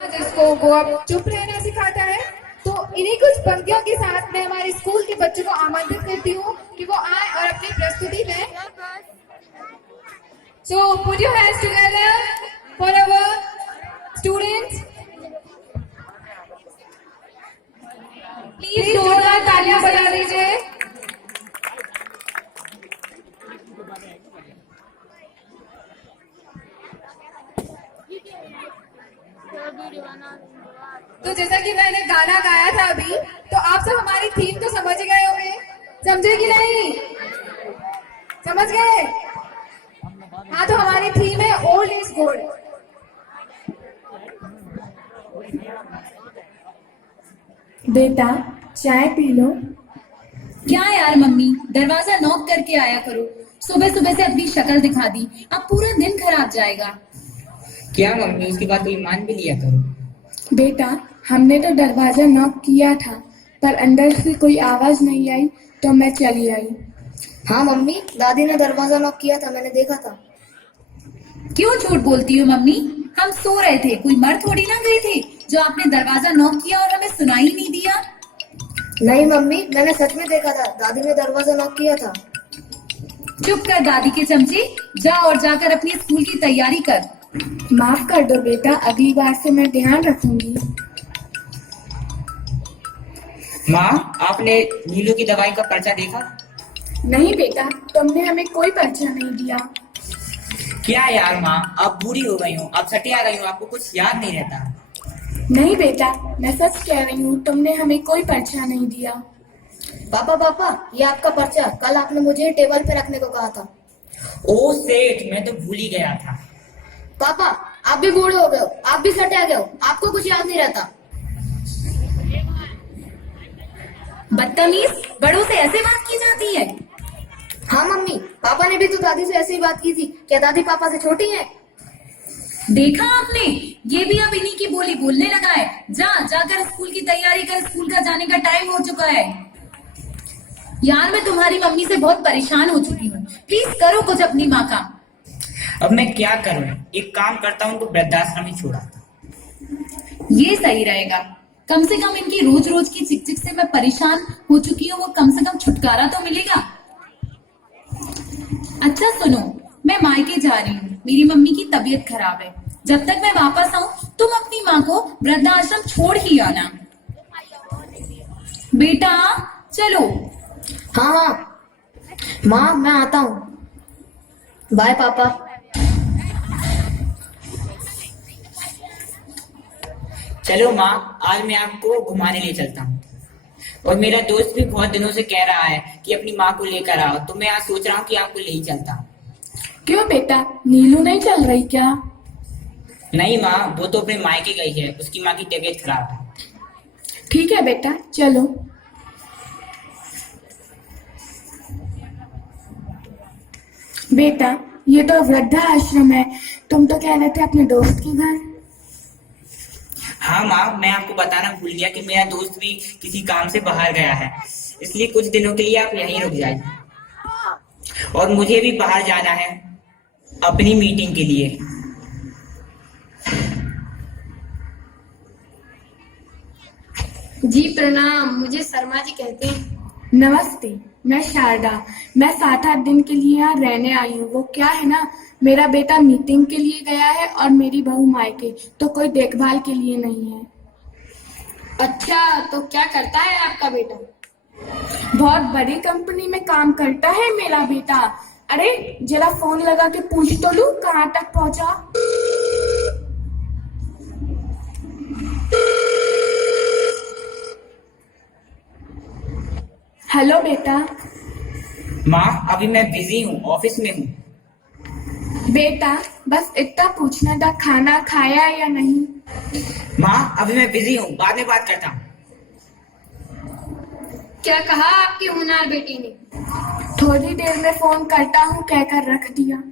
जिसको वो अब चुप रहना सिखाता है। तो इन्हीं कुछ पंक्तियों के साथ मैं हमारे स्कूल के बच्चों को आमंत्रित करती हूँ कि वो आए और अपनी प्रस्तुति दें। So put your hands together for our students. Please जोरदार तालियां बजा दीजिए। तो जैसा कि मैंने गाना गाया था अभी, तो आप सब हमारी थीम तो समझ गए होंगे, समझे कि नहीं? समझ गए? हाँ, तो हमारी थीम है ओल्ड इज गोल्ड। बेटा चाय पी लो। क्या यार मम्मी, दरवाजा नॉक करके आया करो। सुबह सुबह से अपनी शक्ल दिखा दी, अब पूरा दिन खराब जाएगा। क्या मम्मी, उसकी बात कोई मान भी लिया करो। बेटा हमने तो दरवाजा नॉक किया था, पर अंदर से कोई आवाज नहीं आई तो मैं चली आई। हाँ मम्मी, दादी ने दरवाजा नॉक किया था, मैंने देखा था। क्यों झूठ बोलती हो मम्मी? हम सो रहे थे, कोई मर थोड़ी ना गए थे जो आपने दरवाजा नॉक किया और हमें सुनाई नहीं दिया। नहीं मम्मी, मैंने सच में देखा था, दादी ने दरवाजा नॉक किया था। चुप कर दादी के चमचे, जा और जाकर अपनी स्कूल की तैयारी कर। माफ कर दो बेटा, अगली बार से मैं ध्यान रखूंगी। माँ, आपने नीलू की दवाई का पर्चा देखा? नहीं बेटा, तुमने हमें कोई पर्चा नहीं दिया। क्या यार माँ, आप बूढ़ी हो गई हो, आप सटिया गई हो, आपको कुछ याद नहीं रहता। नहीं बेटा, मैं सच कह रही हूँ, तुमने हमें कोई पर्चा नहीं दिया। पापा पापा, ये आपका पर्चा, कल आपने मुझे टेबल पे रखने को कहा था। ओ सेठ, मैं तो भूल ही गया था। पापा, आप भी बूढ़े हो गए हो, आप भी सटिया गए हो, आपको कुछ याद नहीं रहता। बदतमीज, बड़ों से ऐसे बात की जाती है? हाँ मम्मी, पापा ने भी तो दादी से ऐसे ही बात की थी। क्या दादी पापा से छोटी है? देखा आपने, ये भी अब इन्हीं की बोली बोलने लगा है। जाकर स्कूल की तैयारी कर, स्कूल का जाने का टाइम हो चुका है। यार मैं तुम्हारी मम्मी से बहुत परेशान हो चुकी हूँ, प्लीज करो कुछ अपनी माँ का। अब मैं क्या करूँ, एक काम करता हूँ, उनको वृद्धाश्रम में छोड़ा। ये सही रहेगा, कम से कम इनकी रोज रोज की चिक चिक से मैं परेशान हो चुकी हूँ, वो कम से कम छुटकारा तो मिलेगा। अच्छा सुनो, मैं मायके जा रही हूँ, मेरी मम्मी की तबीयत खराब है। जब तक मैं वापस आऊँ तुम अपनी माँ को वृद्धाश्रम छोड़ ही आना। बेटा चलो। हाँ हाँ माँ, मैं आता हूँ। बाय पापा। चलो माँ, आज मैं आपको घुमाने ले चलता हूँ। और मेरा दोस्त भी बहुत दिनों से कह रहा है कि अपनी माँ को लेकर आओ, तो मैं आज सोच रहा हूँ कि आपको ले ही चलता हूँ। क्यों बेटा, नीलू नहीं चल रही क्या? नहीं माँ, वो तो अपने मायके गई है, उसकी माँ की तबीयत खराब है। ठीक है बेटा, चलो। बेटा ये तो वृद्धा आश्रम है, तुम तो कह रहे थे अपने दोस्त के घर। हाँ माँ, मैं आपको बताना भूल गया कि मेरा दोस्त भी किसी काम से बाहर गया है, इसलिए कुछ दिनों के लिए आप यहीं रुक जाइए। और मुझे भी बाहर जाना है अपनी मीटिंग के लिए। जी प्रणाम, मुझे शर्मा जी कहते हैं। नमस्ते, मैं शारदा। मैं 7-8 दिन के लिए यहाँ रहने आई हूँ। वो क्या है ना, मेरा बेटा मीटिंग के लिए गया है और मेरी बहू मायके, तो कोई देखभाल के लिए नहीं है। अच्छा, तो क्या करता है आपका बेटा? बहुत बड़ी कंपनी में काम करता है मेरा बेटा। अरे जरा फोन लगा के पूछ तो लूं कहाँ तक पहुँचा। हेलो बेटा। माँ, अभी मैं बिजी हूँ, ऑफिस में हूँ। बेटा बस इतना पूछना था, खाना खाया या नहीं? माँ, अभी मैं बिजी हूँ, बाद में बात करता हूँ। क्या कहा आपकी होनहार बेटी ने? थोड़ी देर में फोन करता हूँ कहकर रख दिया।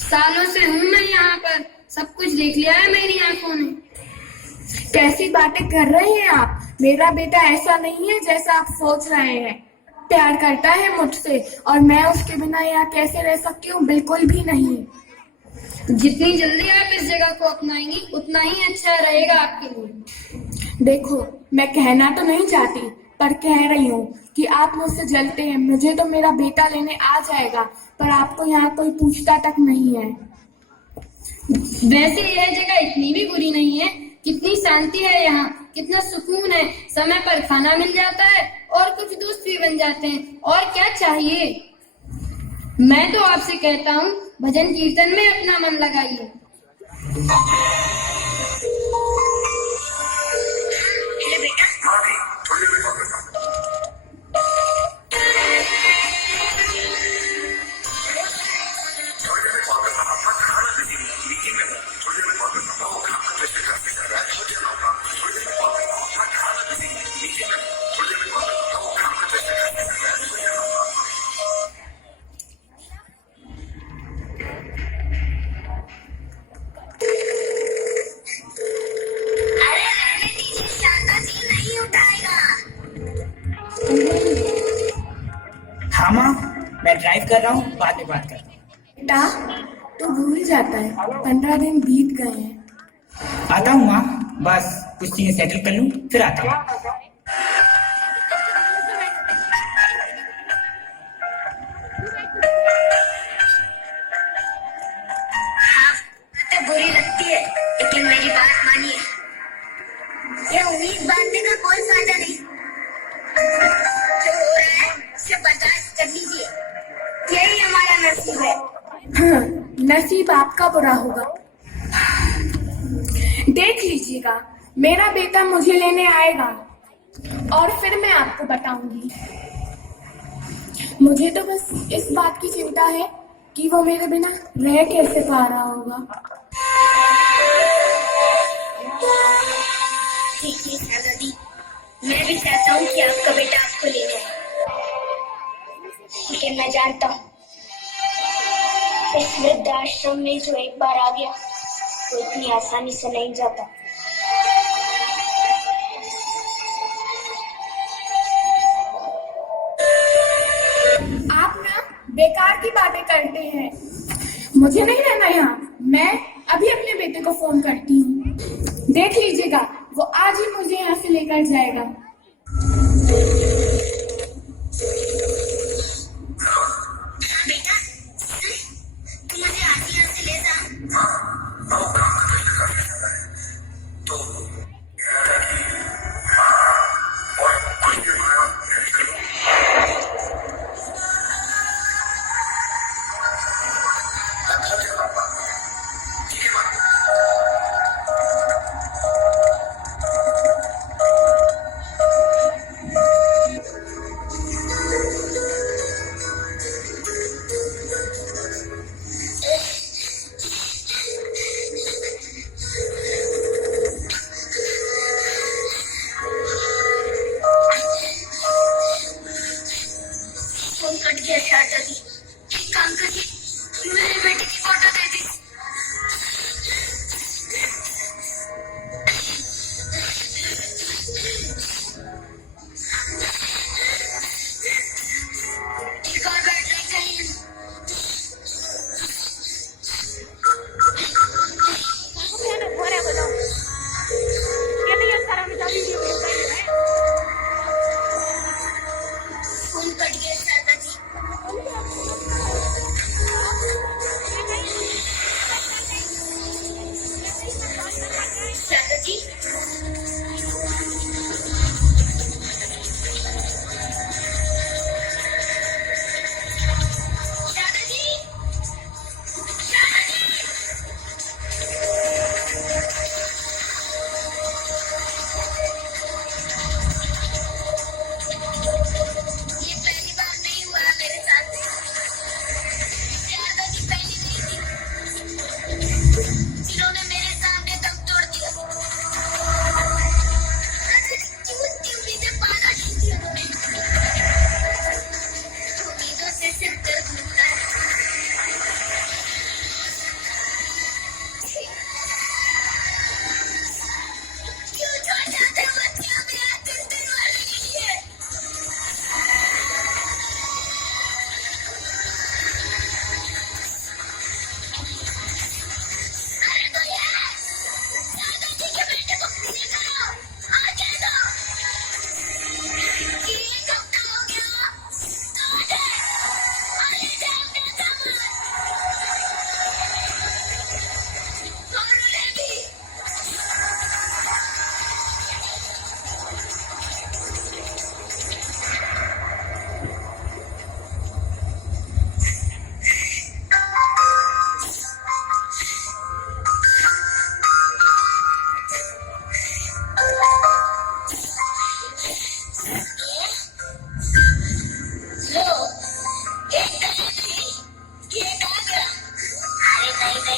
सालों से हूँ मैं यहाँ पर, सब कुछ देख लिया है मेरी आंखों ने। कैसी बातें कर रहे हैं आप? मेरा बेटा ऐसा नहीं है जैसा आप सोच रहे हैं। प्यार करता है मुझसे और मैं उसके बिना यहाँ कैसे रह सकती हूँ? बिल्कुल भी नहीं। जितनी जल्दी आप इस जगह को अपनाएंगी उतना ही अच्छा रहेगा आपके लिए। देखो, मैं कहना तो नहीं चाहती, पर कह रही हूँ कि आप मुझसे जलते हैं। मुझे तो मेरा बेटा लेने आ जाएगा, पर आपको यहाँ कोई पूछता तक नहीं है। वैसे यह जगह इतनी भी बुरी नहीं है। कितनी शांति है यहाँ, कितना सुकून है। समय पर खाना मिल जाता है और कुछ दोस्त भी बन जाते हैं। और क्या चाहिए। मैं तो आपसे कहता हूँ भजन कीर्तन में अपना मन लगाइए। हाँ माँ, मैं ड्राइव कर रहा हूँ, बाद में बात करता हूँ। बेटा, तू भूल जाता है, 15 दिन बीत गए हैं। आता हूँ माँ, बस कुछ चीजें सेटल कर लूँ फिर आता हूँ। तो बुरी लगती है, लेकिन मेरी बात मानिए। ये उम्मीद बांधने का कोई फायदा नहीं। जो हो रहा है उसे बर्दाश्त कर लीजिए। यही हमारा नसीब है। हाँ, नसीब आपका बुरा होगा। देख लीजिएगा, मेरा बेटा मुझे लेने आएगा और फिर मैं आपको बताऊंगी। मुझे तो बस इस बात की चिंता है कि वो मेरे बिना रह कैसे पा रहा होगा। ठीक है दादी, मैं भी चाहता हूँ कि आपका बेटा आपको लेने आए, लेकिन मैं जानता हूँ इस वृद्धाश्रम में जो एक बार आ गया वो इतनी आसानी से नहीं जाता। आप ना बेकार की बातें करते हैं। मुझे नहीं रहना यहाँ। मैं अभी अपने बेटे को फोन करती हूँ। देख लीजिएगा, वो आज ही मुझे यहाँ से लेकर जाएगा। बेटा, तू मुझे आज यहाँ से ले जा।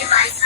मेरे भाई